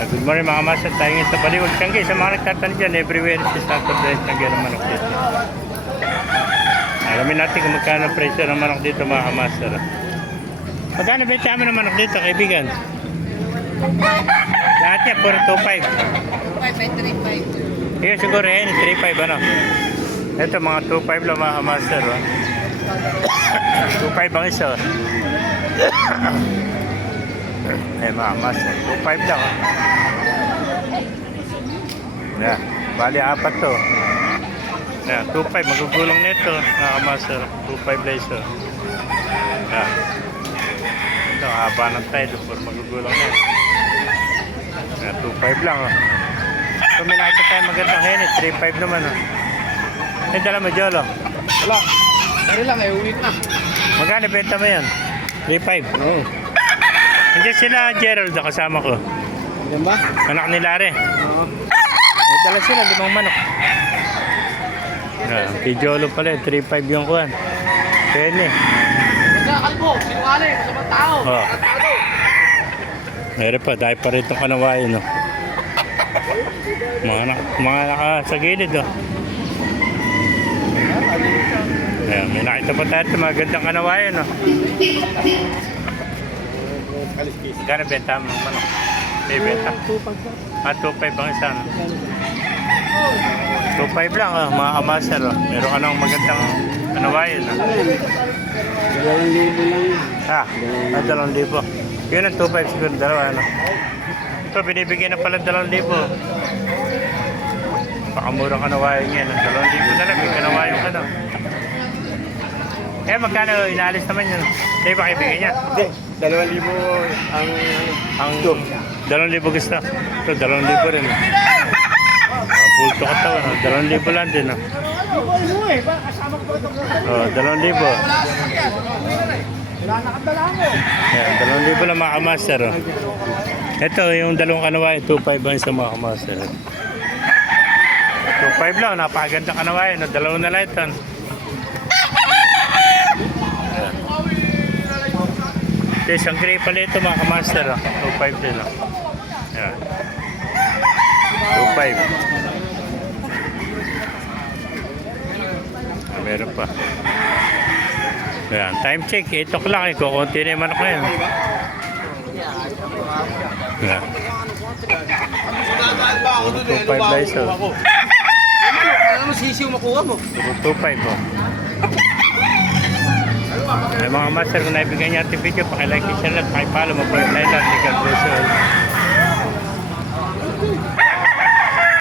Good morning mga master, tayo ngayon sa Baliwag Tiangge. Sa mga nagtatanong dyan, everywhere si Saturday Tiangge ng manok dito. Alamin natin kung magkano presyo ng manok dito mga master. Magkano benta mo ng manok dito, kaibigan? Lahat niya, puro 2.5. 2.5 by 3.5. Iyo siguro yan, 3.5 ano. Ito mga 2.5 lang mga master. 2.5 ang isa. Eh mga master, 2.5 lang. Yan, bali apat to. Yan, 2.5, magugulong nito mga master. 2.5 lang isa. Yan. Ito, haba ng tayo, puro magugulong nito. Yan, 2.5 lang oh. So may nakita tayo magandang hen, 3.5 naman oh. Eh, dala mo Jolo. Wala. Dari lang eh, uwi na. Magkano benta mo yan? 3.5. Oo. Nandiyan sila Gerald na kasama ko. Yan ba? Anak ni Lare. Oo. May dala sila, 5 manok. Kay Jolo pala, 3.5 yung kuhan. Pwede. Kalbo, sinungaling, masama tao. Oh. Meron pa, dahil pa rin itong kanawain. No? Mga naka sa gilid. Oh. Ayan, may nakita pa tayo, magandang kanawain. No? Gano'n benta mo ng manok? May benta? 2.5 ang isa. No? 2.5 lang, oh, mga kamaster. Oh. Meron ka ng magandang kanawain. No? 2,000 lang. Ah, 2,000. Yun ang 2.5 siguro, dalawa. Ano? Ito, binibigyan na pala 2,000. Pakamura kanawain yan. 2,000 na lang, may kanawain ka na. Eh, magkano inaalis naman yun? Sa'yo ba kaibigan niya? Hindi, 2,000 Ang 2,000 gusto. Ito, 2,000 rin. Pulto ka to, 2,000 lang din. Oh, 2,000. Wala nakadala mo. Yan, 2,000 lang mga kamaster. Oh. Ito, yung dalawang kanawain, 2.5 ang isang mga kamaster. 2.5 lang, napakaganda kanawain. Dalawa na lang ito. Ito, isang gray pala ito mga kamaster. 2.5 din. Yan. 2.5. Meron pa. Yan, time check, 8 o'clock eh. Kukunti na yung manok na yun. Yan. 2.5 lang isa. Ano sisiw makuha mo? 2.5 oh. Mga master, kung naibigay niya ating video, pakilike, share lang, pakipalo, mag-like lang. God bless you all.